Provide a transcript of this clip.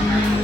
Amen.